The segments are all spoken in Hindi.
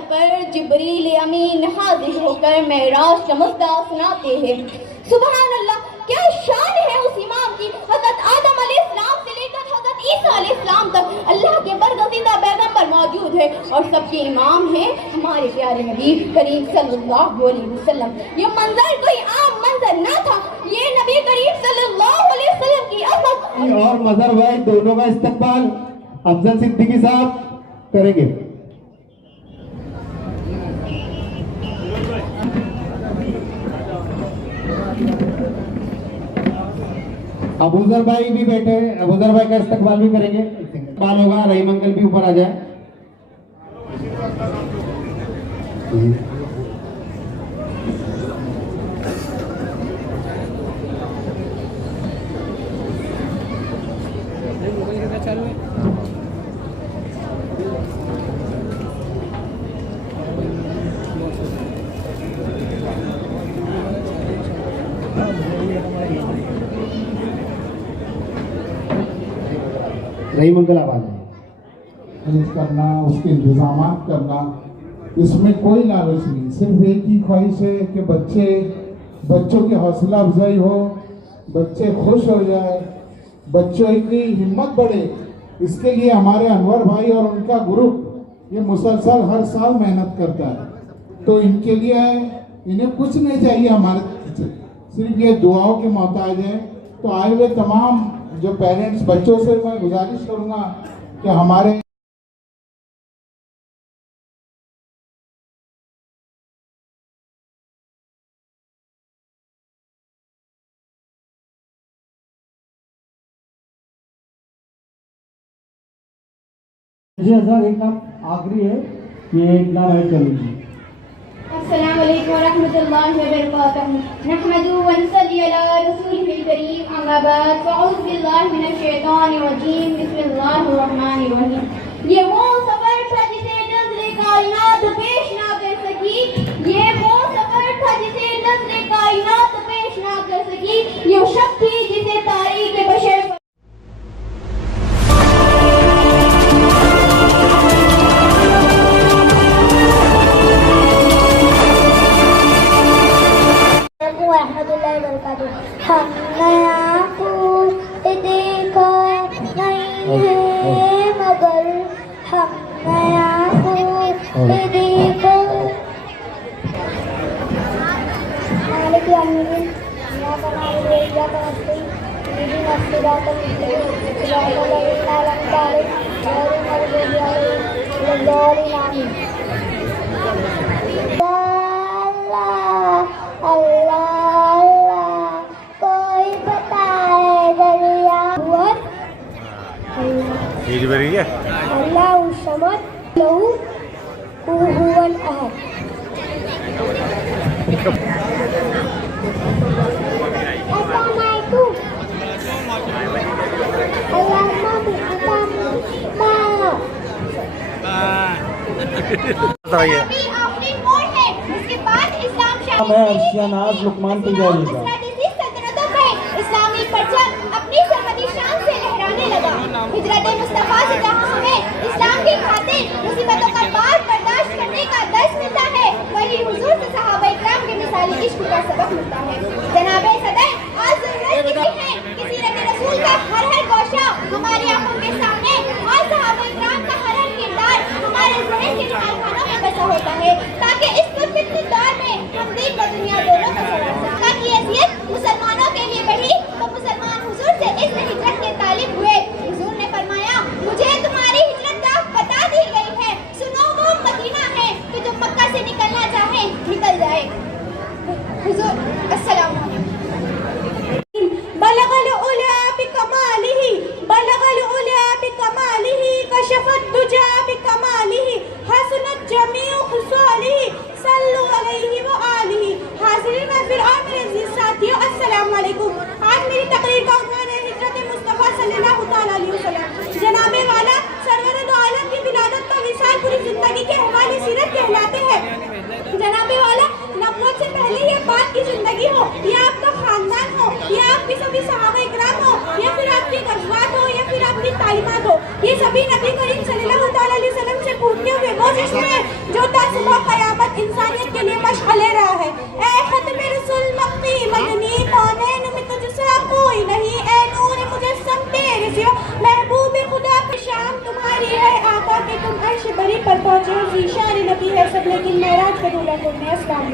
दर पर जिब्रील अमीन हाजिर होकर मेराज का मसला सुनाते हैं। सुभान अल्लाह, क्या शान है उस इमाम की। हज़रत आदम अलैहिस्सलाम से लेकर हज़रत ईसा अलैहिस्सलाम तक अल्लाह के बरगज़ीदा पैगंबर मौजूद है और सबके इमाम हैं हमारे प्यारे नबी करीम सल्लल्लाहु अलैहि वसल्लम। ये मंजर कोई आम मंजर ना था, ये नबी करीम सल्लल्लाहु अलैहि वसल्लम की अज़मत और मजहर भाई दोनों का इस्तकबाल अफजल सिद्दीकी साहब करेंगे। अबूजर भाई भी बैठे हैं, अबूजर भाई का इस्तकबाल भी करेंगे। इस्तकबाल होगा, रहीम अंकल भी ऊपर आ जाए। रहीम अंकल आवाज करना, उसके इंतजाम करना, इसमें कोई लालच नहीं। सिर्फ एक ही ख्वाहिश है कि बच्चों की हौसला अफजाई हो, बच्चे खुश हो जाए, बच्चों की हिम्मत बढ़े। इसके लिए हमारे अनवर भाई और उनका ग्रुप ये मुसलसल हर साल मेहनत करता है। तो इनके लिए इन्हें कुछ नहीं चाहिए हमारे, सिर्फ ये दुआओं के मोहताज है। तो आए हुए तमाम जो पेरेंट्स, बच्चों से मैं गुजारिश करूंगा कि हमारे एक नाम आखिरी है, ये एक नाम ऐड कर लीजिए। अस्सलाम वालेकुम वरहमतुल्लाहि वबरकातुहू। नहमदुहु व नसल्ली अला रसूलिहिल करीम, अम्मा बाद, फ़अऊज़ु बिल्लाहि मिनश शैतानिर रजीम, बिस्मिल्लाहिर रहमानिर रहीम। ये वो सफर था जिसे नज़्र कायनात पेश ना कर सकी, ये वो सफर था जिसे नज़्र कायनात पेश ना कर सकी, ये शक्ति जिसे तारीख़ बशर हमने आँखों से देखा नहीं है मगर हमने आँखों से देखा। मालिक यौमिद्दीन, इय्याका नअबुदु व इय्याका नस्तईन, इहदिना सिरातल मुस्तक़ीम, सिरातल लज़ीना अनअमता अलैहिम गैरिल मग़्दूबि अलैहिम वलद्दालिन, आमीन। अल्लाहु समद लहू कुफुवन अहद। अस्सलामुअलैकुम। अल्लाहुम्मा बिअतामी आखिरी मोड़ है, उसके बाद इस्लाम शामिल है। अर्शियानाज़ लुकमान तिजारी का इस्लामी परचम अपनी सरमदी शान से लहराने लगा। हिजरत मुस्तफा से जहाँ हमें इस्लाम की खातिर मुसीबतों का बार बर्दाश्त करने का दर्स मिलता है, वहीं हुजूर से सहाबा इकराम के मिसाली इश्क का सबक मिलता है। जनाबे सदर आज ज़रूरत है कि सीरत रसूल का हर गोशा हमारी आंखों के सामने और सहाबा इकराम का हर किरदार हमारे ज़हन के ख्यालखानों में बसा होता है, ताकि इस फितनी दौर में हम दीन व दुनिया दोनों को सलाह की हैसियत मुसलमानों के लिए बढ़ी तो मुसलमान हुजूर से इस हिजरत के तालिब हुए। हुजूर ने फरमाया, मुझे तुम्हारी हिजरत का बता दी गई है, सुनो वो मदीना है कि जो मक्का से निकलना चाहे निकल जाए। हुजूर अस्सलाम वालेकुम। बलगल उला बिकमालिही, बलगल उला बिकमालिही, कशफत दुजा बिकमालिही, हसनत जमीउ खुसालिही, सल्लु अलैहि व आलिही। हाज़िरीन महफिल और मेरे अज़ीज़ साथियों, अस्सलाम वालेकुम। आज मेरी तकरीर का उन्वान है हिजरत मुस्तफ़ा सल्लल्लाहु अलैहि वसल्लम। जनाबे वाला सरवर दो आलम की विलादत का विसाल पूरी जिंदगी के हवाले सीरत कहलाते हैं। जनाबे वाला नबूवत से पहले ये बात की जिंदगी हो, या आपका खानदान हो, या आपके सभी सहाबा इकराम हो, या फिर आपके गज़वात हो, या फिर आपकी तालीमात हो। ये सभी नबी करीम सल्लल्लाहु अलैहि वसल्लम से पूछते हुए वो जिस्म है जो तासुबह क़यामत इंसानियत के लिए मशअले रहा है। ऐ खत्म रसूल मक्की मदनी कौनैन में तुझसा कोई नहीं, ऐ नूर मुजस्सम तेरे सिवा महबूब खुदा की शान तुम्हारी है। आका के तुम अर्श बरी पर पहुंचे हो, ज़ीशान नबी है सब लेकिन मेराज पे दूल्हा तुमने। अस्सलाम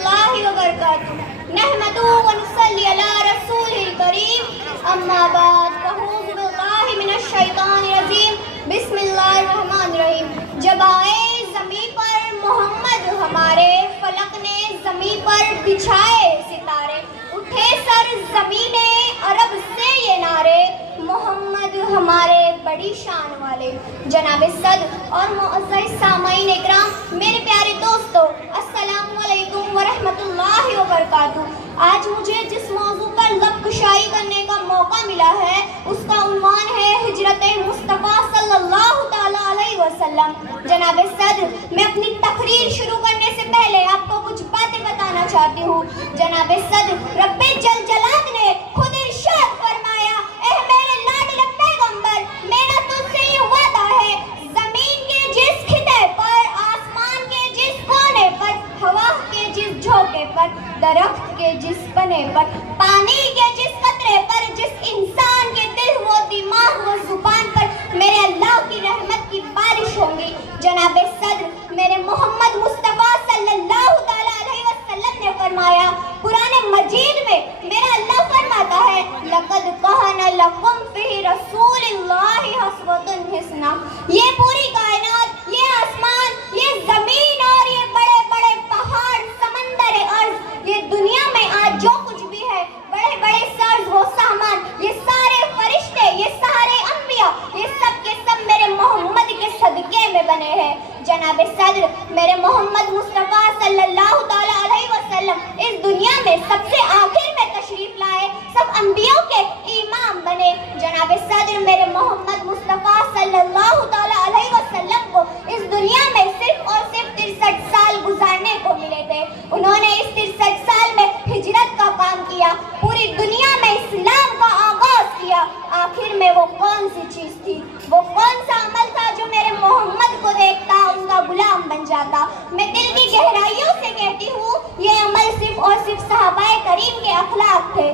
वालेकुम व बरकातुहू। नहमदु व नुसल्ली अला रसूलिल करीम। अम्मा बाद फ़अऊज़ु बिल्लाहि मिनश शैतानिर रजीम। बिस्मिल्लाहिर रहमानिर रहीम। जब आए ज़मीं पर मोहम्मद हमारे, फलक ने ज़मीं पर बिछाए सितारे, उठे सर ज़मीने अरब से ये नारे, मोहम्मद हमारे बड़ी शान वाले। जनाब सद और मुअज़्ज़ज़ सामईन इकराम, मेरे प्यारे दोस्तों, अस्सलामु अलैकुम व रहमतुल्लाहि व बरकातुहू। आज मुझे जिस मौजू पर लबकुशाई करने का मौका मिला है उसका उन्वान है हिजरत मुस्तफ़ा सल्लल्लाहु तआला अलैहि वसल्लम। जनाब सद, मैं अपनी तकरीर शुरू करने से पहले आपको कुछ बातें बताना चाहती हूँ। जनाब सद, रब्बे जल जलाल ने खुद इरशाद फरमाया, ऐ मेरे लाडले पैगंबर, मेरा तुझसे ये वादा है, जमीन के जिस खिते पर, आसमान के जिस कोने पर, हवा के जिस झोंके पर, दरख्त के जिस पने पर, पानी के जिस कतरे पर, जिस इंसान के दिल वो दिमाग वो जुबान पर मेरे अल्लाह की रहमत की बारिश होंगी। जनाब सद्र, मेरे मोहम्मद मुस्तफ़ा सल्लल्लाहु तआला अलैहि वसल्लम ने फरमाया, कुरान मजीद में मेरा अल्लाह फरमाता है, लक़द काना लकुम फ़ी रसूलिल्लाहि हस्वतुन हसना। ये पूरी कायनात, ये आसमान, ये जमीन और ये बड़े बड़े पहाड़, समंदर अर्ज़, ये दुनिया में आज जो कुछ भी है, बड़े बड़े सर्ज वो सामान, ये सारे फरिश्ते, ये सारे अंबिया, ये सब के सब मेरे मोहम्मद के सदके में बने हैं। जनाब सद्र, मेरे मोहम्मद मुस्तफ़ा सल्लल्लाहु तआला अलैहि वसल्लम इस दुनिया में सबसे आखिर में तशरीफ लाए, सब अंबियों के इमाम बने। जनाब सद्र, मेरे मोहम्मद मुस्तफ़ा सल्लल्लाहु तआला अलैहि वसल्लम को इस दुनिया में सिर्फ और सिर्फ 63 साल गुजारने को मिले थे। उन्होंने इस 63 साल में हिजरत का काम किया, पूरी दुनिया में इस्लाम का आगाज किया। आखिर में वो कौन सी चीज थी, वो कौन सा अमल था जो मेरे मोहम्मद को देखता उनका गुलाम बन जाता? मैं दिल की गहराइयों से कहती हूँ, ये अमल सिर्फ और सिर्फ सहाबाए करीम के अखलाक थे।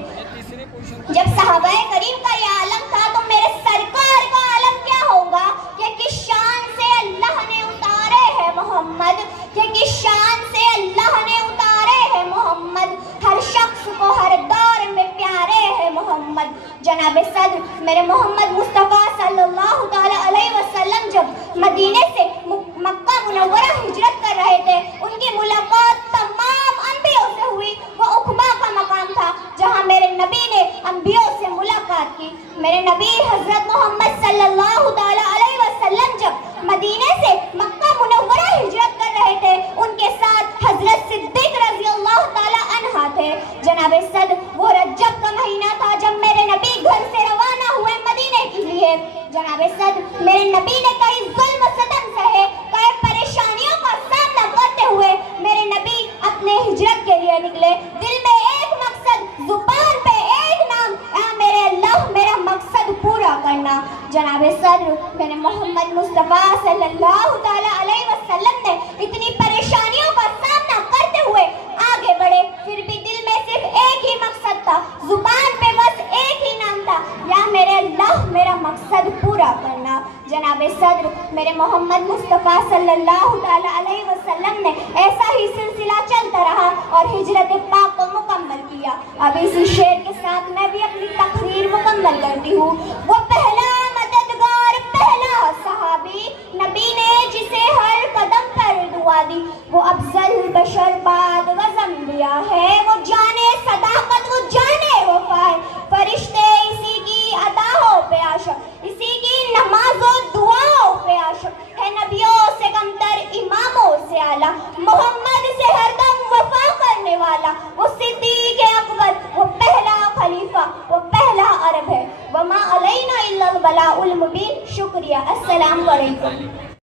जब सहाबाए करीम का ये आलम था तो मेरे सरकार का आलम क्या होगा कि किस शान से अल्लाह ने उतारे हैं मोहम्मद, कि किस शान से अल्लाह ने उतारे हैं मोहम्मद। हर शख्स को हर दौर में प्यारे हैं मोहम्मद। जनाब सद्र, मेरे मोहम्मद मुस्तफ़ा सल्लल्लाहु तआला अलैहि वसल्लम जब मदीने से मक्का मुनव्वरा हिजरत कर रहे थे, उनकी मुलाकात तमाम अंबियों से हुई। वो उक़बा का मकाम था जहाँ मेरे नबी ने अंबियों से मुलाकात की। मेरे नबी हजरत मोहम्मद सल्लल्लाहु तआला अलैहि वसल्लम जब मदीने से मक्का मुनव्वरा हिजरत कर रहे थे, उनके साथ हजरत सिद्दीक रज़ियल्लाहु तआला अन्हा थे। जनाब सद, वो रजब का महीना था जब मेरे नबी घर से रवाना हुए मदीने के लिए। जनाब सद, मेरे नबी ने कई जुल्म सतम सहे, कई परेशानियों का सामना करते हुए मेरे नबी अपने हिजरत के लिए निकले। दिल में एक मकसद, जुबान पे एक नाम, मेरे अल्लाह मेरा मकसद पूरा करना। जनाब सद्र, मेरे मोहम्मद मुस्तफ़ा सल्लल्लाहु तआला अलैहि वसल्लम ने इतनी परेशानियों का सामना करते हुए आगे बढ़े, फिर भी दिल में सिर्फ एक ही मकसद था, जुबान पे बस एक ही नाम था, या मेरे अल्लाह मेरा मकसद पूरा करना। जनाब सद्र, मेरे मोहम्मद मुस्तफ़ा सल्लल्लाहु तआला अलैहि वसल्लम ने ऐसा ही सिलसिला चलता रहा और हिजरत पाक को मुकम्मल किया। अब इसी शेर के साथ मैं भी अपनी तकरीर मुकम्मल करती हूँ। वो पहला मददगार, पहला सहाबी, नबी ने जिसे हर कदम पर दुआ दी, वो अफजल बशर बाद वज़म दिया है। वो जाने सदाकत, वो जाने वफा, फरिश्ते इसी की अदाओं पे आशिक, इसी की नमाजों दुआओं पे आशिक है। नबियों से कमतर, इमामों से आला, मोहम्मद से हरदम वफा करने वाला, वो सिद्दीक़ अकबर, वो पहला खलीफा, वो पहला अरब है। वमा अलैना इल्लल बलाउल मुबीन। शुक्रिया। अस्सलाम वालेकुम।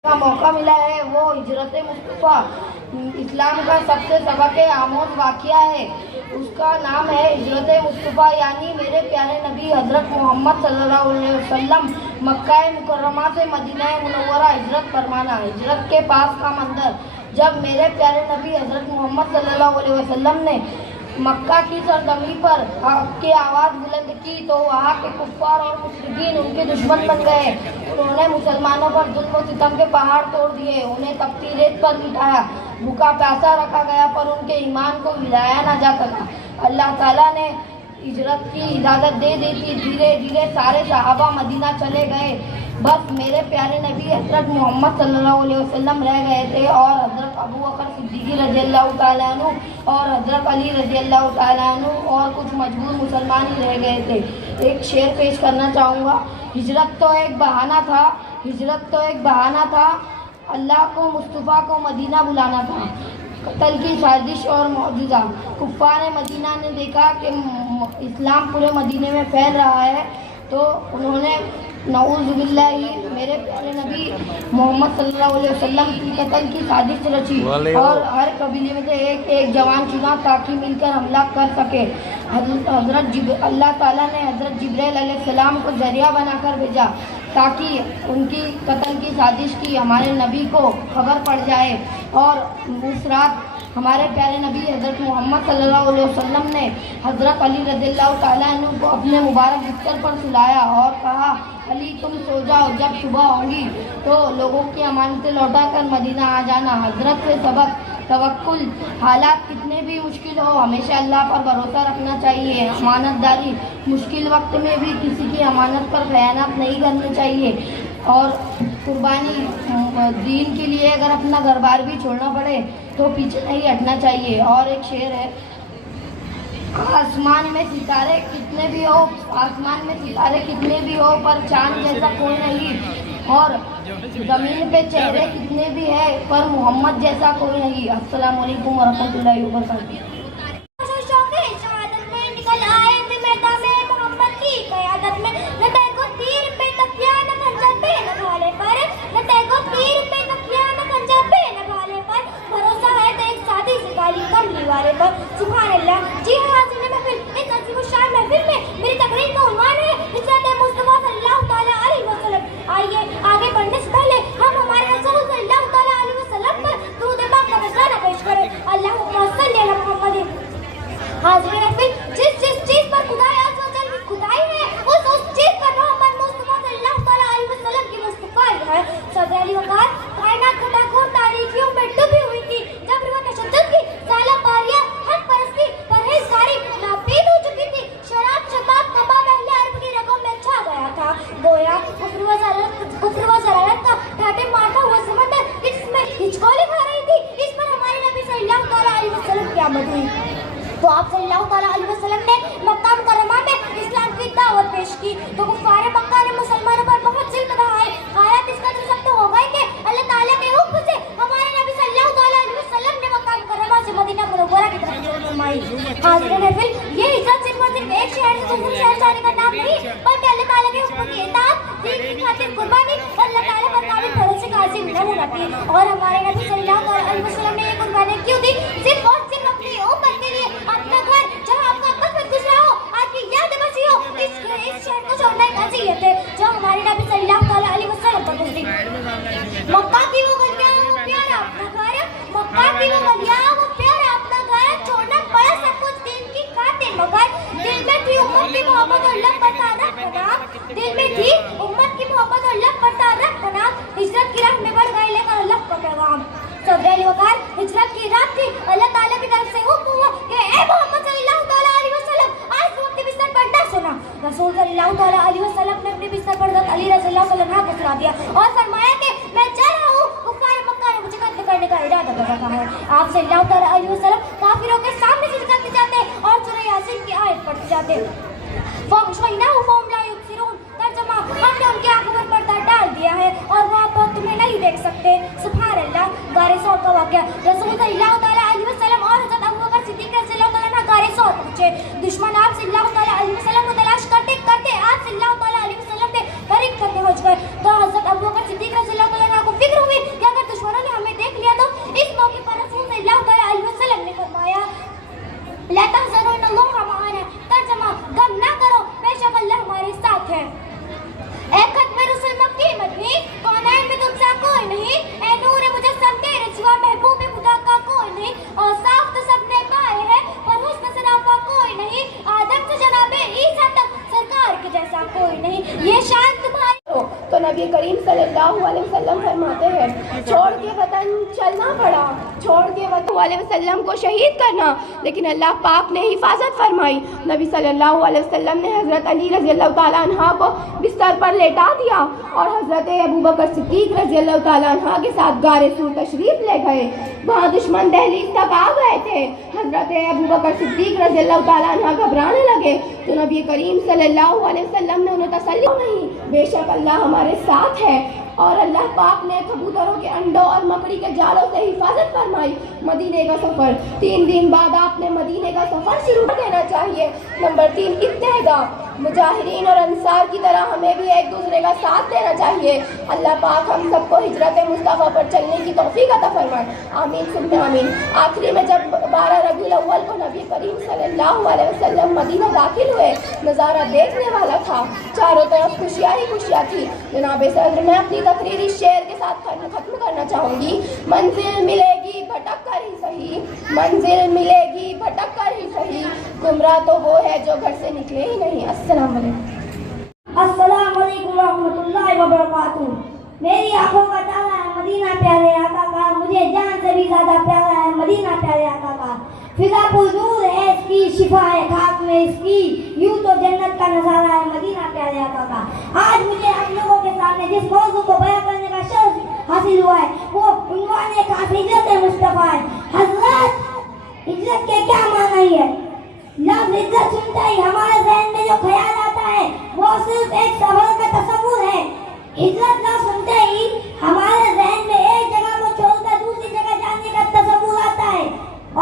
का मौका मिला है वो हिजरत मुस्तफ़ा इस्लाम का सबसे सबक आमोज वाक़या है। उसका नाम है हिजरत मुस्तफ़ा, यानी मेरे प्यारे नबी हज़रत मोहम्मद सल्लल्लाहु अलैहि वसल्लम मक्का मुकर्रमा से मदीना मुनव्वरा हिजरत फरमाना। हिजरत के पास का मंजर, जब मेरे प्यारे नबी हज़रत मोहम्मद सल्लल्लाहु अलैहि वसल्लम ने मक्का की सरजमी पर की आवाज़ बुलंद की तो वहाँ के कुफ्फार और मुशरिकीन उनके दुश्मन बन गए। उन्होंने मुसलमानों पर जुल्म और सितम के पहाड़ तोड़ दिए, उन्हें तपती रेत पर बिठाया, भूखा प्यासा रखा गया, पर उनके ईमान को हिलाया ना जा सका। अल्लाह ताला ने हिजरत की इजाज़त दे दी थी। धीरे धीरे सारे सहाबा मदीना चले गए, बस मेरे प्यारे नबी हज़रत मोहम्मद सल्लल्लाहु अलैहि वसल्लम रह गए थे और हज़रत अबू बकर सिद्दीक़ रज़ियल्लाहु ताला अन्हु और हज़रत अली रज़ियल्लाहु ताला अन्हु और कुछ मजबूर मुसलमान ही रह गए थे। एक शेर पेश करना चाहूँगा। हिजरत तो एक बहाना था, हिजरत तो एक बहाना था, अल्लाह को मुस्तफ़ा को मदीना बुलाना था। कत्ल की साजिश और मौजूदा कुफ़ार मदीना ने देखा कि इस्लाम पूरे मदीने में फैल रहा है, तो उन्होंने नऊज़ुबिल्लाही मेरे प्यारे नबी मोहम्मद सल्लल्लाहु अलैहि वसल्लम की कत्ल की साजिश रची और हर कबीले में से एक एक जवान चुना ताकि मिलकर हमला कर सके। अल्लाह ताला ने हज़रत जिब्राइल अलैहिस्सलाम को ज़रिया बनाकर भेजा ताकि उनकी कत्ल की साजिश की हमारे नबी को खबर पड़ जाए। और उस रात हमारे प्यारे नबी हज़रत मोहम्मद सल्लल्लाहु अलैहि वसल्लम ने हज़रत अली रज़ियल्लाहु ताला अन्हु को अपने मुबारक बिस्तर पर सुलाया और कहा, अली तुम सो जाओ, जब सुबह होगी तो लोगों की अमानतें लौटा कर मदीना आ जाना। हज़रत से सबक तवक्कुल, हालात कितने भी मुश्किल हो हमेशा अल्लाह पर भरोसा रखना चाहिए। अमानतदारी, मुश्किल वक्त में भी किसी की अमानत पर खयानत नहीं करनी चाहिए। और कुर्बानी दीन के लिए अगर अपना घर बार भी छोड़ना पड़े तो पीछे नहीं हटना चाहिए। और एक शेर है, आसमान में सितारे कितने भी हो, आसमान में सितारे कितने भी हो, पर चांद जैसा कोई नहीं, और ज़मीन पे चेहरे कितने भी है पर मोहम्मद जैसा कोई नहीं। अस्सलाम वालेकुम वरहमतुल्लाहि वबरकातुहू। सुभान अल्लाह। जी हाँ, हाज़िर महफिल, इस अजीब व शान महफिल में मेरी तकरीर का उन्वान है हिजरत मुस्तफ़ा सल्लल्लाहु ताला अलैहि वसल्लम। आइए आगे बढ़ने से पहले हम हमारे रसूल सल्लल्लाहु ताला अलैहि वसल्लम पर दुरूद पाक का नज़राना पेश करें। अल्लाहुम्मा सल्ली अला मुहम्मद। हाज़िर महफिल, जिस चीज़ पर खुदाए अज़्ज़ व जल की खुदाई है उस चीज़ पर मोहम्मद मुस्तफ़ा सल्लल्लाहु ताला अलैहि वसल्लम की मुस्तफ़ाई है। सदर अली वक़ार कायनात खटाखोर तारीकियों में डूबी हुई थी, जब व तशद्दुद की साला पारियां हक परस्ती परहेज़गारी नापीद हो चुकी थी। शराब शबाब कबाब अहले अरब की रगों में छा गया था। गोया कुफ्र व ज़लालत का ठाटे मारता हुआ समंदर इसमें हिचकोले खा रही थी। इस पर हमारे नबी सल्लल्लाहु ताला अलैहि वसल्लम की आमद हुई तो आप सल्लल्लाहु ताला अलैहि वसल्लम ने मक्का मुकर्रमा में इस्लाम की दावत पेश की तो कुफ्फार मक्का ने मुसलमानों पर बहुत जुल्म ढाए। हालात इस कदर सख्त हो गए कि अल्लाह ताला के हुक्म से हमारे नबी सल्लल्लाहु ताला अलैहि वसल्लम ने मक्का मुकर्रमा से मदीना मुनव्वरा की तरफ हिजरत फरमाई। हाज़िर महफिल, ये हिजरत सिर्फ एक शहर से दूसरे शहर जाने का नाम नहीं, बल्कि अल्लाह ताला के हुक्म की इताअत, दीन की खातिर कुर्बानी, अल्लाह ताला पर काबिल भरोसे का अज़ीम नमूना थी। और हमारे नबी सल्लल्लाहु ताला अलैहि वसल्लम ने ये कुर्बानी क्यों दी? सिर्फ और सिर्फ अपनी उम्मत के लिए, अपना घर जहाँ आपका बचपन गुजरा हो, आपकी यादें बसी हो, इस शहर को छोड़ना एक अज़ियत है जो हमारे नबी सल्लल्लाहु ताला अलैहि वसल्लम पर गुजरी। मक्का की वो गलियां, वो प्यारा अपना घर, मक्का की वो गलियां, वो प्यारा अपना घर, छोड़ना पड़ा सब कुछ दीन की खातिर, मगर दिल में थी उम्मत की मोहब्बत और लब बता रखना, दिल में थी उम्मत की मोहब्बत और लब बता रखना। हिजरत की राह में बढ़ गए लेकर अल्लाह का पैगाम। सदर अली वक़ार, हिजरत की रात थी, अल्लाह ताला की तरफ से हुक्म हुआ कि ए मोहम्मद सल्लल्लाहु ताला अलैहि वसल्लम, आज तुम अपने बिस्तर पर ना सोना। रसूल सल्लल्लाहु ताला अलैहि वसल्लम ने अपने बिस्तर पर हज़रत अली रज़ियल्लाहु अन्हु को सुला दिया और फरमाया कि मैं जा रहा हूँ, कुफ़ार मक्का ने मुझे कत्ल करने का इरादा कर रखा है। आप सल्लल्लाहु ताला अलैहि वसल्लम काफिरों के सामने से निकलते जाते और सूरह यासीन की आयत पढ़ते जाते। तर्जमा, हमने उनकी आंखों पर पर्दा डाल दिया है और वहाँ पर तुम्हें नहीं देख सकते। सुभान अल्लाह। गारे सौर का वाक़या, रसूल सल्लल्लाहु ताला अलैहि वसल्लम और हज़रत अबू बकर सिद्दीक़ रज़ियल्लाहु ताला अन्हु गारे सौर पहुंचे। दुश्मन आप सल्लल्लाहु ताला अलैहि वसल्लम को तलाश करते करते आप सल्लल्लाहु ताला अलैहि वसल्लम के करीब तक पहुंच गए तो हज़रत अबू बकर सिद्दीक़ रज़ियल्लाहु ताला अन्हु को फिक्र हुई कि अगर दुश्मनों ने हमें देख लिया तो इस मौके पर रसूल ला तहज़नु इन्नल्लाह मअना, तर्जुमा गम ना करो बेशक अल्लाह हमारे साथ है। ए खत्म रसूल मक्की मदनी, कौनैन में तुमसा कोई नहीं, ए नूर मुजस्सम तेरे सिवा महबूब खुदा का कोई नहीं, और साफ तो सबने पाए हैं पर हुस्न सराफा कोई नहीं, आदम से जनाबे ईसा तक सरकार के जैसा कोई नहीं, ये शान तुम्हारी। तो नबी करीम सल्लल्लाहु अलैहि वसल्लम फरमाते हैं, छोड़ के वतन चलना पड़ा, छोड़ के वतन अलैहि वसल्लम को शहीद करना, लेकिन अल्लाह पाक ने हिफाजत फरमाई। नबी सल्लल्लाहु अलैहि वसल्लम ने हज़रत अली रज़ियल्लाहु ताला अन्हा को बिस्तर पर लेटा दिया और हज़रत अबू बकर सिद्दीक़ रज़ियल्लाहु ताला अन्हा के साथ गारे सूर तशरीफ ले गए। वहाँ दुश्मन दहलीज तक आ गए थे। हज़रत अबू बकर सिद्दीक़ रज़ियल्लाहु ताला अन्हा घबराने लगे तो नबी करीम सल्लल्लाहु अलैहि वसल्लम ने उन्हें तसल्ली नहीं, बेशक अल्लाह हमारे साथ है। और अल्लाह पाक ने कबूतरों के अंडों और मकड़ी के जालों से हिफाजत फरमाई। मदीने का सफ़र 3 दिन बाद आपने मदीने का सफ़र शुरू कर देना चाहिए। नंबर 3 इत्तेहदा, मुजाहिरीन और अंसार की तरह हमें भी एक दूसरे का साथ देना चाहिए। अल्लाह पाक हम सबको हिजरत मुस्तफ़ा पर चलने की तौफीक अता फरमाए, आमीन सुम्मा आमीन। आखिरी में जब 12 रबीउल अव्वल को नबी करीम सल्लल्लाहु अलैहि वसल्लम मदीना दाखिल हुए, नज़ारा देखने वाला था, चारों तरफ खुशियाँ ही खुशियाँ थी। जनाब सदर मैं अपनी तकरीरी शेर के साथ खत्म करना चाहूँगी। मंजिल मिलेगी भटक कर ही सही, मंजिल मिलेगी भटक कर ही सही, गुमराह तो वो है जो घर से निकले ही नहीं। अस्सलाम वालेकुम। अस्सलाम वालेकुम रहमतुल्लाहि व बरकातुहू। मेरी आंखों का ताला है मदीना प्यारे आका का, मुझे जान से भी ज्यादा प्यारा है मदीना प्यारे आका का। फिजा पुजूर है इसकी, शिफा है खाक में इसकी, यूं तो जन्नत का नजारा है मदीना प्यारे आका का। आज मुझे हम लोगों के सामने जिस मौजू को बयां करने का शर्फ हासिल हुआ है वो उन्वान खास हिजरत मुस्तफा है। हजरत, हिजरत के क्या माना है? लफ्ज़ हिजरत सुनते ही हमारे ज़हन में जो ख्याल आता है वो सिर्फ एक सफर का तस्वुर है। हिजरत ना सुनते ही हमारे ज़हन में एक जगह को छोड़कर दूसरी जगह जाने का तस्वुर आता है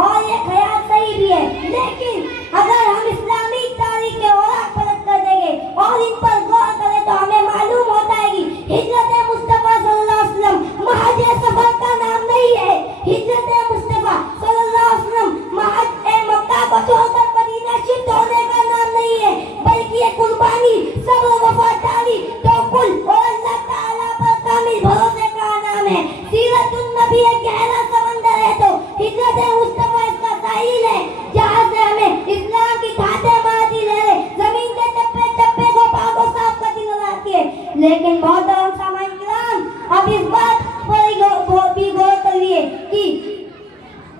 और ये ख्याल सही भी है, लेकिन अगर हम इस्लामी तारीख के औराक पलट कर देंगे और इन पर गौर करें तो हमें मालूम होता है कि हिजरत मुस्तफा सल्लल्लाहु अलैहि वसल्लम महज सफर का नाम नहीं है। हिजरत मुस्तफा सल्लल्लाहु अलैहि वसल्लम महज मक्का को छोड़कर मदीना शिफ्ट होने का नाम नहीं है, बल्कि ये कुर्बानी, सब्र, वफादारी, तवक्कुल और अल्लाह ताला पर कामिल भरोसे का नाम है। सीरतुन नबी एक गहरा समंदर है तो हिजरत मुस्तफा इसका साहिल है, जहाँ से हमें इस्लाम की खाते मारती लहरें जमीन के चप्पे चप्पे को पाको साफ करती नजर आती है। लेकिन बहुत सामान्य किराम, अब इस बात पर भी गौर करिए कि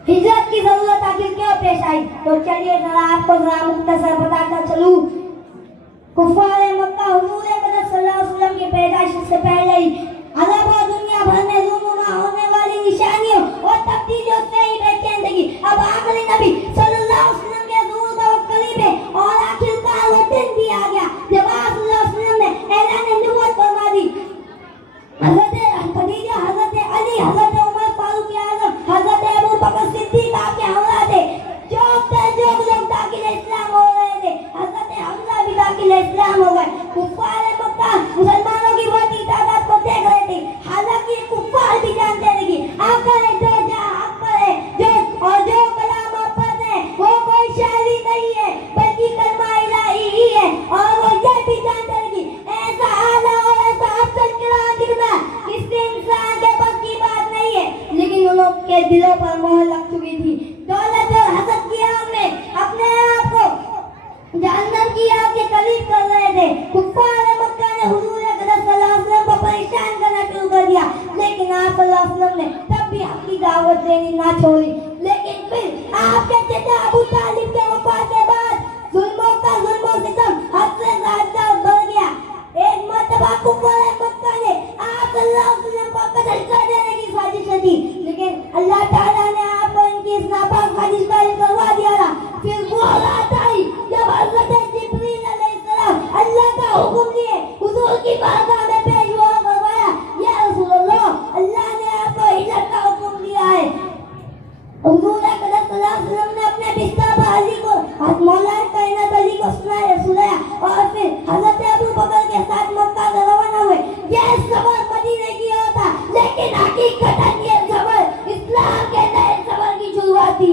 हिजरत की जरूरत आखिर क्यों पेश आई। तो चलिए जरा आपको जरा मुख्तसर बताता चलूं। कुफार मक्का हुजूर अक़दस सल्लल्लाहु अलैहि वसल्लम की पैदाइश से पहले ही अरब और दुनिया भर में रूनुमा होने वाली निशानियों और तब्दीलियों से ही बेचैन थी। अब आखिरी नबी सल्लल्लाहु अलैहि वसल्लम के ज़ुहूर का वक्त करीब है और आखिरकार वो दिन भी आ गया जब आप सल्लल्लाहु अलैहि वसल्लम ने ऐलान नबूवत फरमा दी। हज़रत खदीजा, हज़रत अली, हज़रत उमर फारूक आज़म, हज़रत अबू बकर सिद्दीक़ आपके हमरा थे। जो लोग दाखिल इस्लाम हो रहे थे, हज़रत हमज़ा भी दाखिल इस्लाम हो गए। कुफ़ार मक्का मुसलमानों की बढ़ती तादाद को देख रहे थे, हालांकि कुफ़ार भी जानते थे कि आकर जो हक पर है, जो कलाम आप पढ़ते हैं वो कोई शायरी नहीं है बल्कि कलमा इलाही ही है। और वो ये भी जानते थे कि ऐसा आला और ऐसा अफजल किराम दिखना किसी इंसान के बस की बात नहीं है। लेकिन उन लोग के दिलों पर मोहर लग चुकी थी। दौलत और हसद की आग में अपने आप को जहन्नम की आग के करीब कर रहे थे। कुफ़ार मक्का ने हुजूर अक़दस सल्लल्लाहु अलैहि वसल्लम को परेशान करना शुरू कर दिया, लेकिन आप सल्लल्लाहु अलैहि वसल्लम ने तब भी अपनी दावत देनी ना छोड़ी। लेकिन फिर आपके चचा अबू तालिब के वफात के बाद जुल्मों का जुल्म और सितम हद से ज़्यादा बढ़ गया। एक मर्तबा कुफ़ार मक्का ने आप सल्लल्लाहु अलैहि वसल्लम को कत्ल कर देने की साजिश की, लेकिन अल्लाह ताला ने आपको इनकी इस नापाक साजिश का इल्म करवा दिया था। फिर वो रात आई जब हज़रत जिब्रील अलैहिस्सलाम अल्लाह का हुक्म लिए हुजूर की बारगाह में पेश हुआ फरमाया, या रसूल अल्लाह, अल्लाह ने आपको हिजरत का हुक्म दिया है। हुजूर अक़दस सल्लल्लाहु अलैहि वसल्लम ने अपने बिस्तर पर अली को मौला कायनात अली को सुनाया और फिर हज़रत अबू बकर के साथ मक्का से रवाना हुए। यह सफर मदीने की ओर था, लेकिन हकीकतन ये सफर इस्लाम के नए सफर की शुरुआत थी।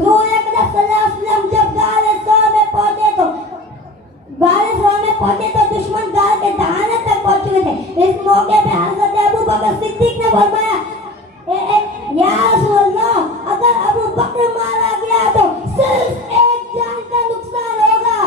हुजूर अकरम सल्लल्लाहु अलैहि वसल्लम जब गारे सौर में पहुंचे तो दुश्मन गार के दहाने तक पहुंच चुके थे। इस मौके पे हजरत अबू बकर सिद्दीक ने फरमाया, या रसूल अल्लाह, अगर अबू बकर मारा गया तो सिर्फ एक जान का नुकसान होगा,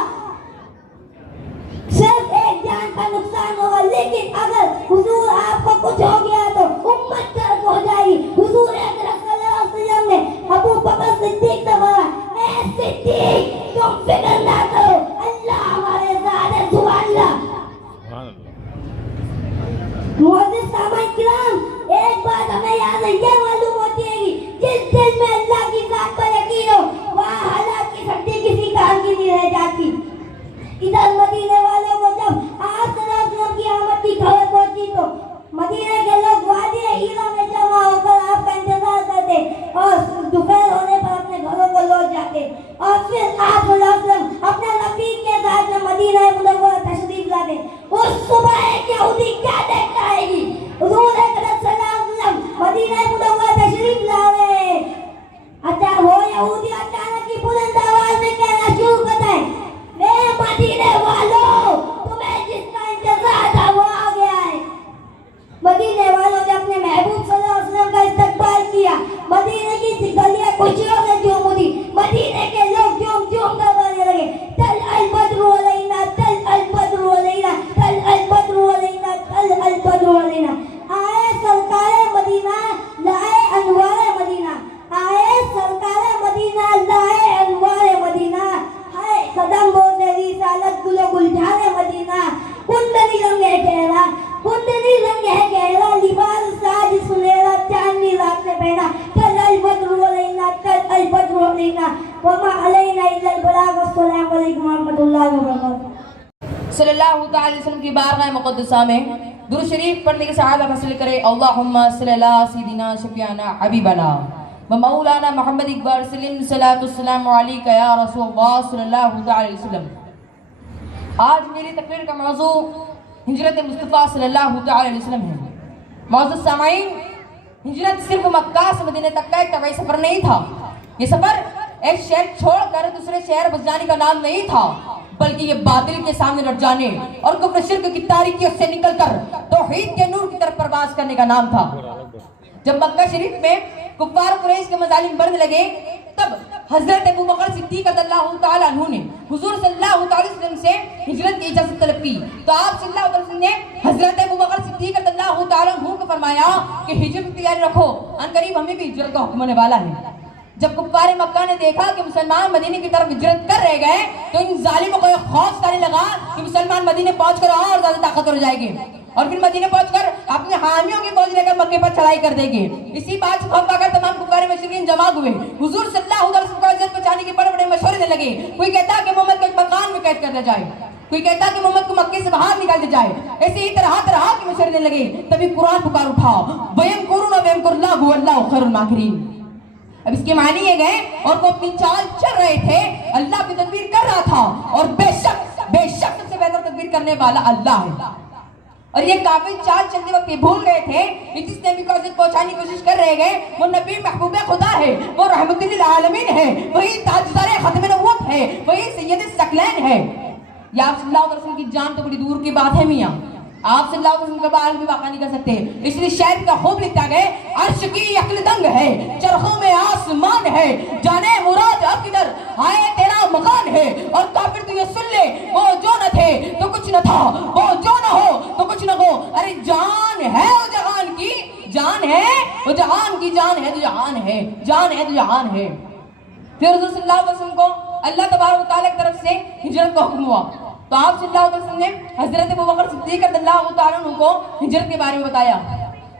सिर्फ एक जान का नुकसान होगा, लेकिन अगर हुजूर आपको कुछ हो गया तो उम्मत गर्क हो जाएगी। हुजूर अकरम सल्लल्लाहु अलैहि वसल्लम ने अबू बकर सिद्दीक से बोला, ए सिद्दीक, तुम फिक्र ना करो, अल्लाह हमारे साथ है, सुभान अल्लाह। मुअज़्ज़िज़ सामाईन किराम, एक बात हमें याद ये मालूम होती है कि जिस दिल में अल्लाह की जात पर यकीन हो, वहाँ हालात की शक्ति किसी काम की नहीं रह जाती। इधर मदीने वालों को जब आप सल्लल्लाहु अलैहि वसल्लम की आमद की खबर पहुंची तो मदीने के लोग वादी हीरा में जमा होकर आपका इंतजार करते और दोपहर होने पर अपने घरों को लौट जाते और फिर आप सल्लल्लाहु अलैहि वसल्लम अपने रफीक के साथ में मदीना मुनव्वरा तशरीफ लाते। उस सुबह एक यहूदी क्या देखता है कि हुजूर अकरम सल्लल्लाहु अलैहि वसल्लम मदीना मुनव्वरा तशरीफ ला रहे हैं। अच्छा, वो यहूदी अचानक की बुलंद आवाज में कहना शुरू करता है, मदीने वालों, तुम्हें जिसका इंतजार था वो आ गया है। मदीने वालों ने अपने महबूब सल्लल्लाहु अलैहि वसल्लम का इस्तकबाल किया। मदीने की गलियां खुशियों से झूम उठी। मदीने के लोग झूम झूम कर गाने लगे, तल अल बद्रु अलैना, तल अल बद्रु अलैना, तल अल बद्रु अलैना, तल अल बद्रु अलैना। आए सरकारे मदीना, लाए अनवारे मदीना, आए सरकारे मदीना, लाए अनवारे मदीना। हाय कदम बोलने रिसालत गुलो गुलजारे मदीना, कुंडली रंग है गहरा, कुंडली रंग है गहरा, लिबास साज सुनहरा, चांदनी रात ने पहना, कल अल बद्रु अलैना, कल अल बद्रु अलैना, वमा अलैना इल्ला अल बलाग। अस्सलामु अलैकुम व रहमतुल्लाहि व बरकातहू। सल्लल्लाहु अलैहि वसल्लम की बारगाह मुक़द्दसा में दुरूद शरीफ पढ़ने के सआदत हासिल करें। अल्लाहुम्मा सल्ली अला सय्यिदिना शफीअना हबीबना व मौलाना मोहम्मद इकबाल सल्लम सलातुस्सलाम अलैका या रसूलल्लाह सल्लल्लाहु अलैहि वसल्लम। आज मेरी तकरीर का मौजू हिजरत मुस्तफ़ा सल्लल्लाहु अलैहि वसल्लम है। मौजूद सामाईन, हिजरत सिर्फ मक्का से मदीने तक का एक तबई सफर नहीं था। ये सफर एक शहर छोड़कर दूसरे शहर बस जाने का नाम नहीं था, बल्कि ये बातिल के सामने डट जाने और कुफ्र शिर्क की तारीकियों से निकलकर तौहीद के नूर की तरफ परवाज करने का नाम था। जब मक्का शरीफ में कुफ्फार कुरैश के मजालिम बढ़ने लगे, तब हजरत अबू बकर सिद्दीक रज़ियल्लाहु ताला अन्हु ने हुजूर सल्लल्लाहु अलैहि वसल्लम से हिजरत की इजाजत तलब की। तो आप सल्लल्लाहु अलैहि वसल्लम ने हजरत अबू बकर सिद्दीक रज़ियल्लाहु ताला अन्हु को फरमाया कि हिजरत की तैयारी रखो, अनकरीब हमें भी हिजरत का हुक्म होने वाला है। जब कुफ्फार मक्का ने देखा कि मुसलमान मदीने की तरफ हिजरत कर रह गए, तो इन जालिमों को खौफ खाने लगा कि मुसलमान मदीने पहुंचकर और ज्यादा ताकतवर हो जाएंगे और फिर मदीने पहुंचकर अपने हामियों की फौज लेकर मक्के पर चढ़ाई कर देंगे। इसी बात से खौफ पाकर तमाम कुफ्फार मुशरिकीन जमा हुए। हुजूर सल्लल्लाहु अलैहि वसल्लम को इज्जत बचाने के बड़े-बड़े मशवरे देने लगे। कोई कहता कि मोहम्मद को एक मकान में कैद कर दिया जाए, कोई कहता कि मोहम्मद को मक्के से बाहर निकाल दिया जाए। ऐसे ही तरह-तरह के मशवरे देने लगे। तभी कुरान पुकार उठा, वयमकुरुना वयमकुरुल्लाहु वल्लाहु खैरुल माकिरीन। अब इसके मायने ये गए और वो अपनी चाल चल रहे थे, अल्लाह की तदबीर कर रहा था और बेशक सबसे बेहतर तदबीर करने वाला अल्लाह है। और ये काफिर चाल चलते वक्त ये भूल गए थे कि जिस नबी को इज्जत पहुंचाने की कोशिश कर रहे गए वो नबी महबूब खुदा है, वो रहमतुल लिल आलमीन है, वही ताजदार खत्म नबूवत है, वही सैयद सकलैन है। या आप सल्लल्लाहु अलैहि वसल्लम की जान तो बड़ी दूर की बात है मियां, आप सल्लल्लाहु अलैहि वसल्लम का बाल भी वाक़ा नहीं कर सकते। इसलिए शायद का खूब लिखा गया, अर्श की अक्ल दंग है, चरखों में आसमान है, जाने मुराद अब किधर आए तेरा मकान है। और काफिर तू ये सुन ले, वो जो न थे तो कुछ न था, वो जो न हो तो कुछ न हो। अरे जान है वो जहान की, जान है वो जहान की, जान है तो जहान है, जान है तो जहान है। फिर हुजूर सल्लल्लाहु अलैहि वसल्लम को अल्लाह तबारक व तआला की तरफ से हिजरत का हुक्म हुआ। तो आप सल्लल्लाहु अलैहि वसल्लम ने हजरत अबू बकर सिद्दीक रज़ियल्लाहु ताला अन्हु को हिजरत के बारे में बताया।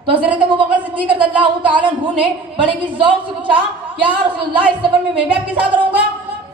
तो हजरत अबू बकर सिद्दीक रज़ियल्लाहु ताला अन्हु ने बड़े ही ज़ौक़ से पूछा, क्या रसूलुल्लाह इस सफर में मैं भी आपके साथ रहूंगा?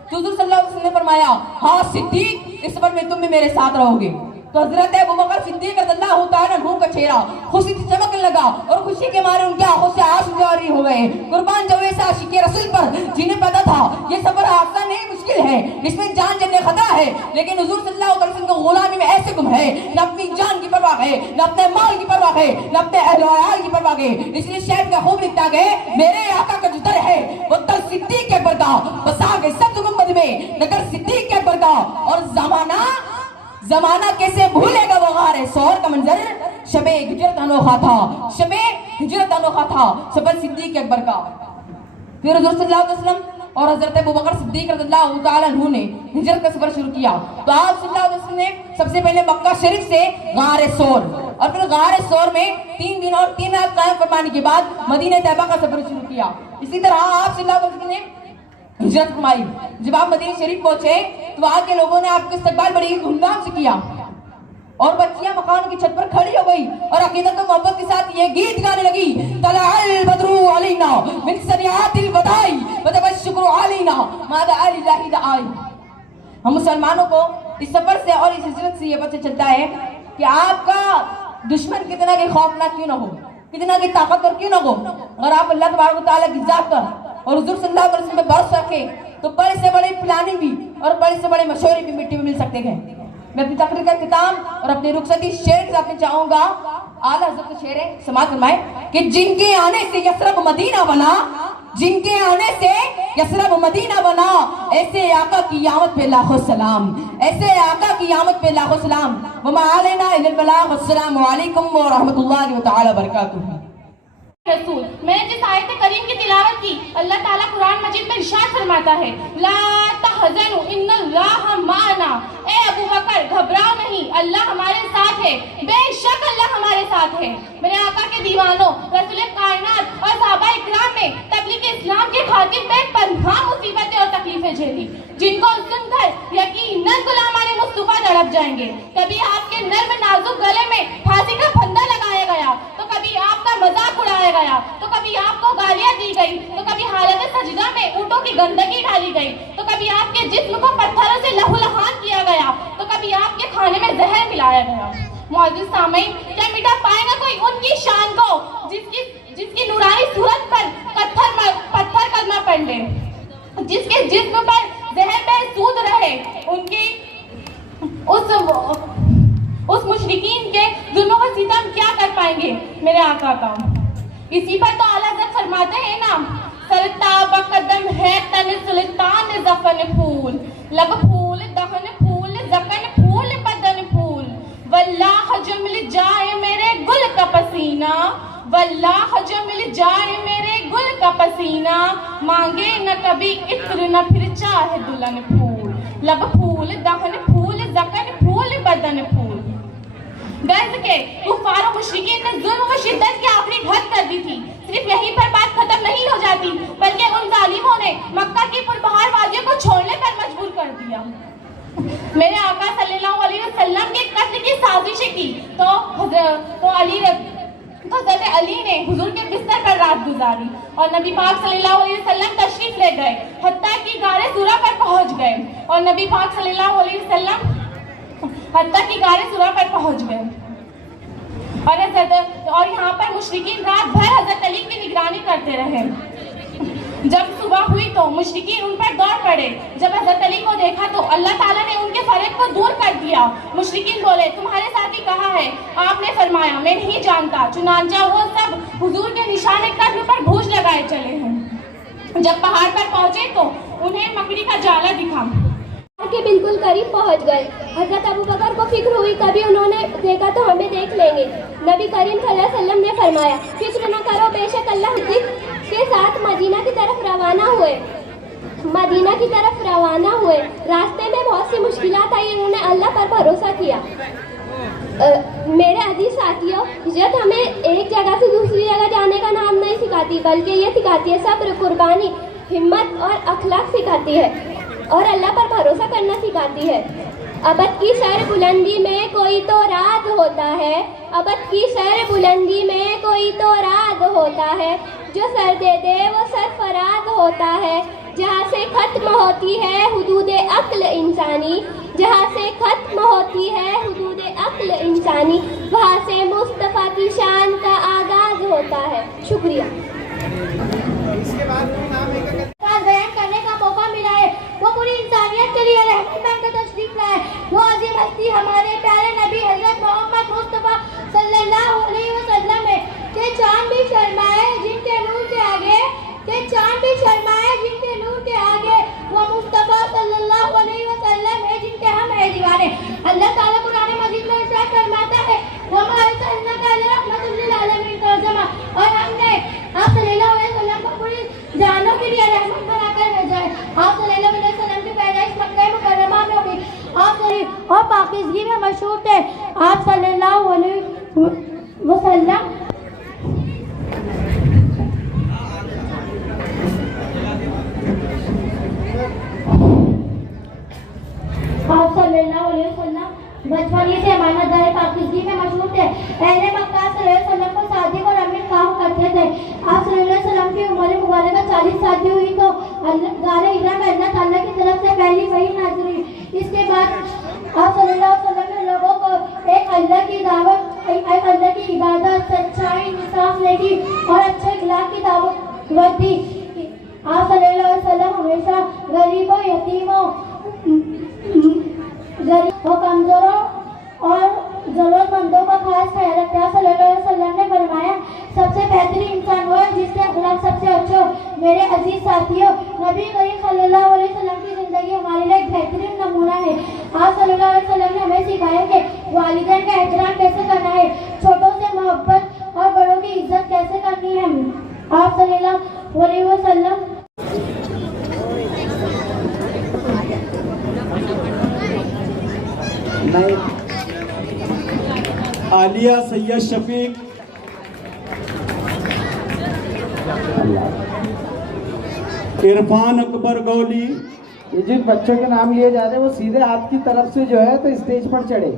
तो हुजूर सल्लल्लाहु अलैहि वसल्लम ने फरमाया, हाँ सिद्दीक, इस सफर में तुम भी मेरे साथ रहोगे। तो हजरत अबू बकर सिद्दीक रज़ियल्लाहु ताला अन्हु का चेहरा खुशी से चमकने लगा और खुशी के मारे उनकी आंखों से आंसू जारी हो गए। कुर्बान जाओ ऐसे आशिक़े रसूल पर जिन्हें पता था ये सफर आसान नहीं, मुश्किल है, इसमें जान जाने खतरा है, लेकिन हुजूर सल्लल्लाहु अलैहि वसल्लम की गुलामी में ऐसे गुम है, न अपनी जान की परवाह है, न अपने माल की परवाह है, न अपने अहल व अयाल की परवाह है। इसलिए शायद का खूब लिखता गया, मेरे आका का जो दर है वो 10 सिद्दीक अकबर का, बसा गए सब गुंबद में नगर सिद्दीक अकबर का। और जमाना कैसे भूलेगा वो गारे सौर का मंजर, शबे हिजरत अनोखा था, शबे हिजरत अनोखा था सबर सिद्दीक अकबर का। फिर हुजूर सल्लल्लाहु अलैहि वसल्लम और हजरत अबू बकर सिद्दीक रज़ियल्लाहु ताला अन्हु ने हिजरत का सफर शुरू किया। तो आप सल्लल्लाहु अलैहि वसल्लम ने सबसे पहले मक्का शरीफ से गारे सौर, और फिर गारे सौर में 3 दिन और 3 रात कायम फरमाने के बाद मदीना तैयबा का सफर शुरू किया। इसी तरह आप सल्लल्लाहु अलैहि वसल्लम ने हिजरत फरमाई। जब आप मदीना शरीफ पहुंचे तो वहां के लोगों ने आपका इस्तकबाल बड़ी धूमधाम से किया, और बच्चियां मकान की छत पर खड़ी हो गई और अकीदत और मोहब्बत के साथ ये गीत गाने लगी, तलअल बद्रु अलैना मिन सनियातिल वदाई वतबश्शुरु अलैना मादा अलिल्लाहि दाई। हम मुसलमानों को इस सफर से और इस हिजरत से ये पता चलता है कि आपका दुश्मन कितना के खौफनाक क्यों ना हो, कितना की ताकतवर क्यों ना हो, अगर आप अल्लाह तबारक व तआला की जात पर और हुजूर सल्लल्लाहु अलैहि वसल्लम पे भरोसा रखें तो बड़े से बड़े प्लानिंग भी और बड़े से बड़े मशवरे भी मिट्टी में मिल सकते हैं। मैं अपनी तकरीर का इख्तिताम और अपनी रुखसती शेर के साथ में चाहूंगा। आला हज़रत शेर है, समाअत फरमाए कि जिनके आने से यसरब मदीना बना, जिनके आने से यसरब मदीना बना, ऐसे आका की आमद पे लाखों सलाम, ऐसे आका की आमद पे लाखों सलाम। वमा अलैना इल्लल बलाग। अस्सलामु अलैकुम व रहमतुल्लाहि व तआला बरकातुहू। रसूल, मैंने जिस आयत करीम की तिलावत की, अल्लाह ताला कुरान मजीद में इरशाद फरमाता है, ला तहज़नु इन्नल्लाह माना। ए अबू बकर, घबराओ नहीं, अल्लाह हमारे साथ है, बेशक अल्लाह हमारे साथ है। मेरे आका के दीवानों, रसूल कायनात और सहाबा इकराम ने तबलीग इस्लाम के खातिर बेपनाह मुसीबतें और तकलीफें झेली, जिनको सुनकर यकीनन गुलामाने मुस्तफा तड़प जाएंगे। कभी आपके नर्म नाजुक गले में फांसी का फंदा लगाया गया, तो कभी आपका मजाक उड़ाया गया, तो कभी आपको गालियां दी गई, तो कभी हालत सजदा में ऊंटों की गंदगी डाली गई, तो कभी आपके जिस्म को पत्थरों से लहूलुहान किया गया, तो कभी आपके खाने में जहर मिलाया गया। मुअज़्ज़िज़ सामीन, क्या मिटा पाएगा कोई उनकी शान को जिसकी नूरानी सूरत पर पत्थर कलमा पढ़ ले, जिसके जिस्म पर जहर महसूद रहे, उनकी उस मुशरिकीन के जुल्म व सितम क्या कर पाएंगे मेरे आका का। इसी पर तो आला हज़रत फरमाते हैं ना, सरताब कदम है तन सुल्तान जफन फूल, लब फूल दहन फूल जकन फूल बदन फूल, वल्लाह जो मिल जाए मेरे गुल का पसीना, वल्लाह जो मिल जाए मेरे गुल का पसीना, मांगे न कभी इत्र न फिर चाहे दुल्हन फूल, लब फूल दहन फूल जकन फूल बदन फूल। गर्ज के कुफार और मुशरिकीन ने जुल्म व शिद्दत की आखिरी हद कर दी थी। सिर्फ यहीं पर बात खत्म नहीं हो जाती, बल्कि उन जालिमों ने मक्का की पुरबहार वादियों को छोड़ने पर मजबूर कर दिया। मेरे आका सल्लल्लाहु अलैहि वसल्लम के कत्ल की साजिश की तो हज़रत अली ने हुजूर के बिस्तर पर रात गुजारी और नबी पाक सल्लल्लाहु अलैहि वसल्लम तशरीफ ले गए, हत्ता कि गारे सूरा पर पहुंच गए, और नबी पाक सल्लल्लाहु अलैहि वसल्लम हत्ता कि गारे सूरा पर पहुंच गए। और यहाँ पर मुशरिकीन रात भर हज़रत अली की निगरानी करते रहे। जब सुबह हुई तो मुशरिकीन उन पर दौड़ पड़े। जब हज़रत अली को देखा तो अल्लाह ताला ने उनके फरेब को दूर कर दिया। मुशरिकीन बोले, तुम्हारे साथी कहाँ है? आपने फरमाया, मैं नहीं जानता। चुनांचा वो सब हुजूर के निशाने कब्र पर भूज लगाए चले हैं। जब पहाड़ पर पहुंचे तो उन्हें मकड़ी का जाला दिखा के बिल्कुल करीब पहुंच गए। हजरत अबू बकर को फिक्र हुई, कभी उन्होंने देखा तो हमें देख लेंगे। नबी करीम सल्लल्लाहु अलैहि वसल्लम ने फरमाया, फिक्र न करो, बेशक अल्लाह के साथ मदीना की तरफ रवाना हुए। रास्ते में बहुत सी मुश्किलात आई, उन्होंने अल्लाह पर भरोसा किया। मेरे अजीज साथियों, हिजरत हमें एक जगह से दूसरी जगह जाने का नाम नहीं सिखाती, बल्कि ये सिखाती है सब्र, कुर्बानी, हिम्मत और अखलाक सिखाती है, और अल्लाह पर भरोसा करना सिखाती है। अबद की सर बुलंदी में कोई तो राज होता है, अबद की सर बुलंदी में कोई तो राज होता है, जो सर दे दे वो सरफराज होता है। जहाँ से खत्म होती है हुदूद अक्ल इंसानी, जहाँ से खत्म होती है हुदूद अक्ल इंसानी, वहाँ से मुस्तफ़ा की शान का आगाज होता है। शुक्रिया। बयान करने का मौका मिला है, वो पूरी इंसानियत के लिए रहमत बनकर तशरीफ लाए। वो अजीम हस्ती हमारे प्यारे नबी हजरत मोहम्मद मुस्तफ़ा सल्लल्लाहु अलैहि वसल्लम है। के चांद भी शर्माए जिनके नूर से आगे, के चांद भी शर्माए जिनके के दीवाने। अल्लाह ताला कुरान मजीद में इरशाद फरमाता है वमा अरसलनाका इल्ला रहमतुल लिल आलमीन तर्जुमा, और हमने आप सल्लल्लाहु अलैहि वसल्लम को पूरी जानों के लिए रहमत बनाकर भेजा है। आप सल्लल्लाहु अलैहि वसल्लम की पैदाइश मक्का मुकर्रमा में हुई। आप और पाकिज़गी में मशहूर थे। आप सल्लल्लाहु अलैहि वसल्लम बचपन से अमानतदार पाकिज़गी में मशहूर थे। अहले मक्का सल्लल्लाहु अलैहि वसल्लम को सादिक और अमीन कहा करते थे। आप सल्लल्लाहु अलैहि वसल्लम की उम्र मुबारक 40 साल की हुई तो गारे हिरा में अल्लाह ताला की तरफ से पहली वही नाज़िल हुई। इसके बाद आप सल्लल्लाहु अलैहि वसल्लम ने लोगों को एक अल्लाह की दावत, एक अल्लाह की इबादत, सच्चाई, इंसाफ, नेकी और अच्छे अखलाक की दावत दी। आप सल्लल्लाहु अलैहि वसल्लम हमेशा गरीबों, यतीमों, गरीब और कमजोरों और जरूरतमंदों का खास ख्याल रखते हैं। सल्लल्लाहु अलैहि वसल्लम ने फरमाया सबसे बेहतरीन इंसान वो है जिसके अखलाक सबसे अच्छे हो। मेरे अजीज साथियों, नबी करीम सल्लल्लाहु अलैहि वसल्लम की जिंदगी हमारे लिए एक बेहतरीन नमूना है। आप सल्लल्लाहु अलैहि वसल्लम ने हमें सिखाया कि वालिदैन का एहतराम कैसे करना है, छोटों से मोहब्बत और बड़ों की इज्जत कैसे करनी है। आप सल्लल्लाहु अलैहि वसल्लम आलिया सैयद शफीक, इरफान अकबर गौली। ये जिन बच्चों के नाम लिए जा रहे हैं वो सीधे आपकी तरफ से जो है तो स्टेज पर चढ़े।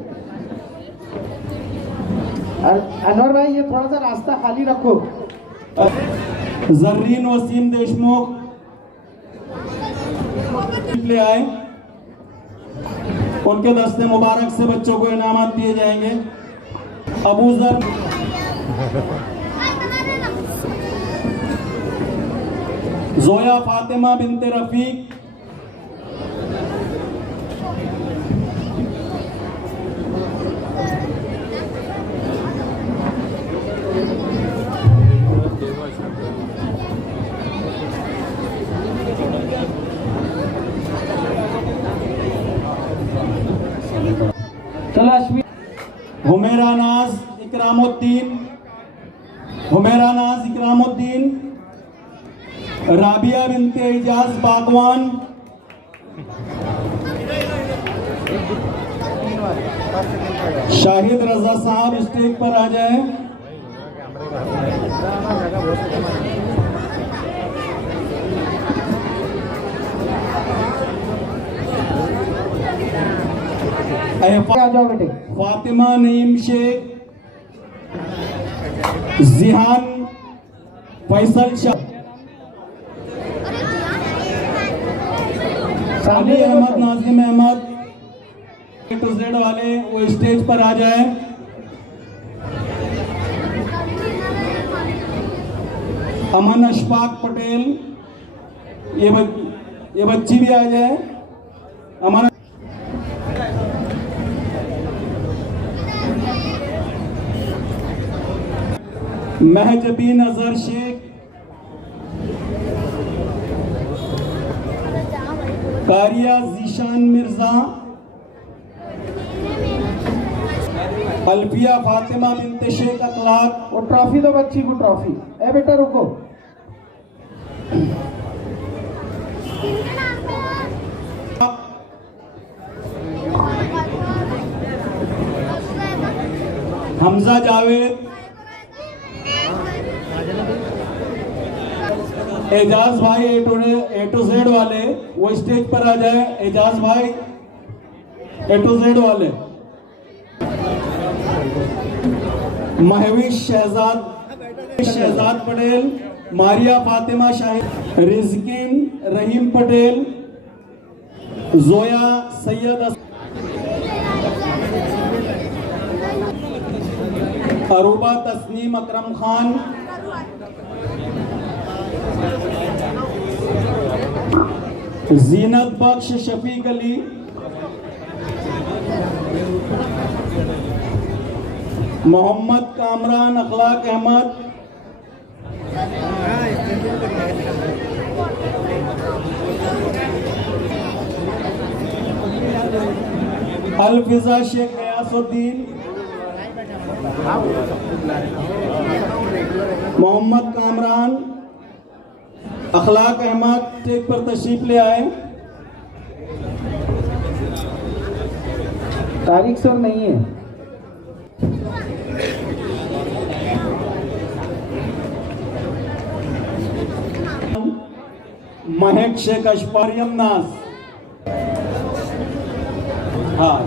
अनवर भाई ये थोड़ा सा रास्ता खाली रखो। जर्रीन वसीम देशमुख ले आए, उनके दस्ते मुबारक से बच्चों को इनामात दिए जाएंगे। अबूजर जोया फातिमा बिनते रफीक, हुमेरा नाज इकरामुद्दीन, हुमेरा नाज इकरामुद्दीन, राबिया बिनते इजाज बागवान, शाहिद रजा साहब स्टेज पर आ जाए। आ जाओ बेटे। Fatima Naeem Sheikh, जिहान Faisal Shah, Ali Ahmad, Nazim Ahmad, A to Z वाले वो स्टेज पर आ जाए। अमन अशफाक पटेल, ये बच्ची भी आ जाए। अमन महजबीन अजहर शेख, कारिया जीशान मिर्जा, अल्फिया फातिमा बिनते शेख अखलाक। वो ट्रॉफी दो बच्ची को, ट्रॉफी। ए बेटा रुको। हमजा जावेद, एजाज भाई ए टू जेड वाले वो स्टेज पर आ जाए। एजाज भाई ए टू जेड वाले। महवीश शहजाद पटेल, मारिया फातिमा शाहिद, रिजकिन रहीम पटेल, जोया सैयद, अरूबा तस्नीम अकरम खान, जीनत बख्श शफीक अली, मोहम्मद कामरान अखलाक अहमद, अलफिजा शेख गयासुद्दीन, मोहम्मद कामरान, अखलाक अहमद स्टेज पर तशरीफ ले आए। तारिक सर नहीं है। महक शेख अशफारियम नाज, हाँ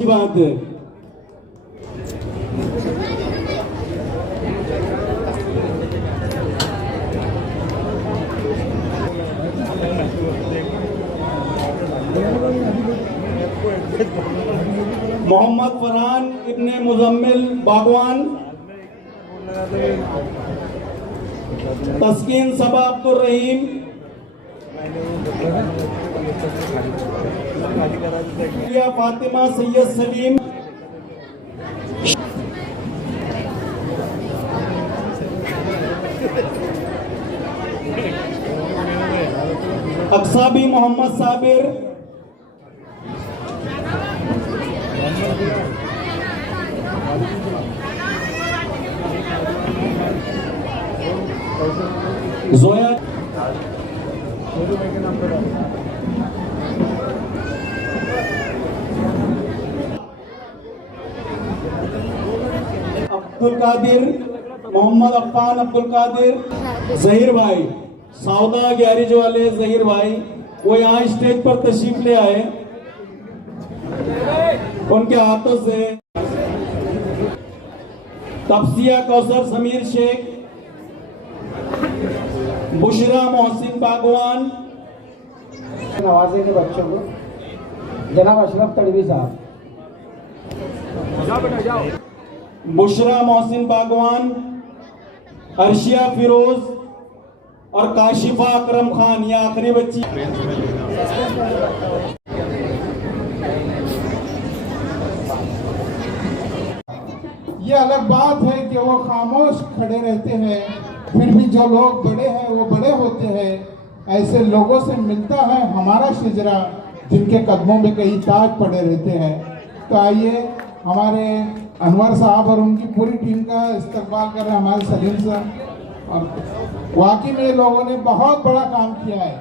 बात है। मोहम्मद फरहान इब्ने मुजम्मिल बागवान, तस्कीन सबा अब्दुल रहीम, फातिमा सैयद सलीम, अक्साबी मोहम्मद साबिर, जोया, अब्दुल कादिर, मोहम्मद अफ़ान अब्दुल कादिर, जहीर भाई, सौदा गैरेज वाले जहीर भाई, वो यहाँ स्टेज पर तशरीफ ले आए। उनके हाथों से तफसिया कौसर समीर शेख, बुशरा मोहसिन बागवान, नवाजे के बच्चों को जनाब अशरफ तड़वी साहब, बुशरा मोहसिन बागवान, अर्शिया फिरोज और काशिफा अकरम खान, ये आखिरी बच्ची। ये अलग बात है कि वो खामोश खड़े रहते हैं, फिर भी जो लोग बड़े हैं वो बड़े होते हैं। ऐसे लोगों से मिलता है हमारा शिजरा, जिनके कदमों में कई ताज पड़े रहते हैं। तो आइए हमारे अनवर साहब और उनकी पूरी टीम का इस्तकबाल कर रहे हैं हमारे सलीम साहब। और वाकई में लोगों ने बहुत बड़ा काम किया है।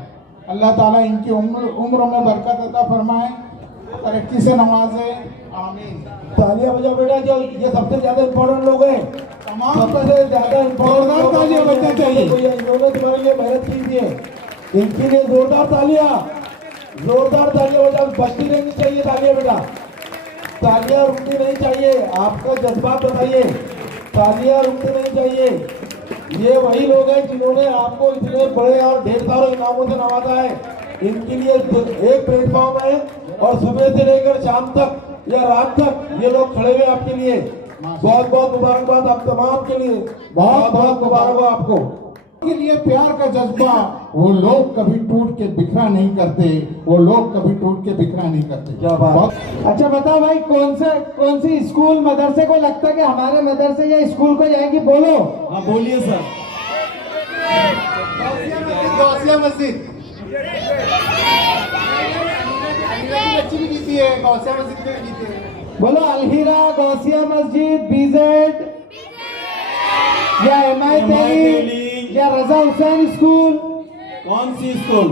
अल्लाह ताला इनकी उम्र में बरकत अता फरमाए, तरक्की से नवाजे, आमीन। तालियां बजाओ बेटा, जो ये सबसे ज्यादा इम्पोर्टेंट लोग हैं, तमाम सबसे ज्यादा जोरदार तालियां बजना चाहिए। इन्होंने तुम्हारे लिए मेहनत की है, इनके लिए जोरदार तालियां बजाओ। बचती रहनी चाहिए तालियां बेटा, तालियां रुकनी नहीं चाहिए। आपका जज्बात बताइए, तालियां रुकनी नहीं चाहिए। ये वही लोग हैं जिन्होंने आपको इतने बड़े और ढेर सारे इनामों से नवाजा है। इनके लिए एक प्लेटफॉर्म है और सुबह से लेकर शाम तक या रात तक ये लोग खड़े हुए आपके लिए। बहुत बहुत मुबारकबाद आप तमाम के लिए, बहुत बहुत मुबारकबाद आपको। के लिए प्यार का जज्बा वो लोग कभी टूट के बिखरा नहीं करते, वो लोग कभी टूट के बिखरा नहीं करते। क्या बात। अच्छा बताओ भाई, कौन सी स्कूल मदरसे को लगता है कि हमारे मदरसे या स्कूल को जाएगी? बोलो। हाँ बोलिए सर। गौसिया मस्जिद बच्ची भी जीती है, गौसिया मस्जिद में जीती है। बोलो अलहीरा, गौसिया मस्जिद, बीजेड या एमआई दिल्ली या रजा हुसैन स्कूल? कौन सी स्कूल?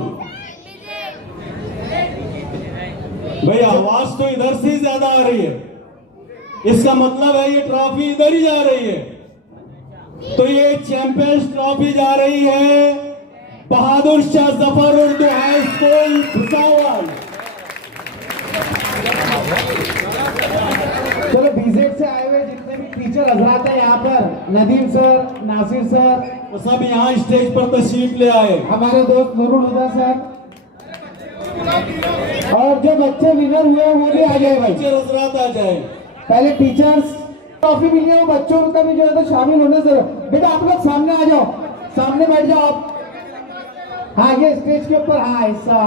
भाई आवाज तो इधर से ही ज्यादा आ रही है, इसका मतलब है ये ट्रॉफी इधर ही जा रही है। तो ये चैंपियंस ट्रॉफी जा रही है बहादुर शाह जफर उर्दू हाई स्कूल भुसावल। चलो बीजेड से आए हुए जितने भी टीचर हजरात हैं यहाँ पर, नदीम सर, नासिर सर, वो सब यहाँ स्टेज पर तशरीफ ले आए। हमारे दोस्त नूरुल हुदा सर, और जो बच्चे विनर हुए हैं वो भी आ जाए भाई। टीचर हजरात आ जाए। पहले टीचर्स ट्रॉफी मिली है, वो बच्चों का भी जो है तो शामिल होने से। बेटा आप लोग सामने आ जाओ, सामने बैठ जाओ आप। हाँ ये स्टेज के ऊपर, हाँ ऐसा।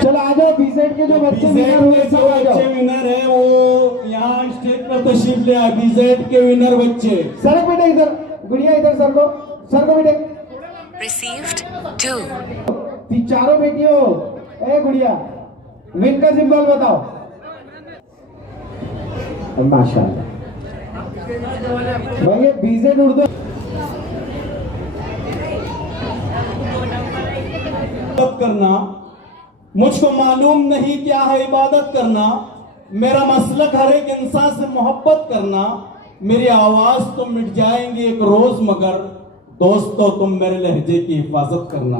चलो आ जाओ, बीजेड के जो बच्चे विनर हुए सब आ जाओ। बच्चे विनर है वो यहाँ स्टेज पर तशरीफ ले आए बीजेड के विनर बच्चे। सर बेटे इधर, गुड़िया इधर, सर को बेटे। Received 2. चारों बेटियों, ए गुड़िया विन का सिंबल बताओ। माशाल्लाह भाई, ये बीजेड उर्दू करना, मुझको मालूम नहीं क्या है इबादत करना, मेरा मसलक हर एक इंसान से मोहब्बत करना, मेरी आवाज तो मिट जाएंगी एक रोज मगर दोस्तों तुम मेरे लहजे की हिफाजत करना।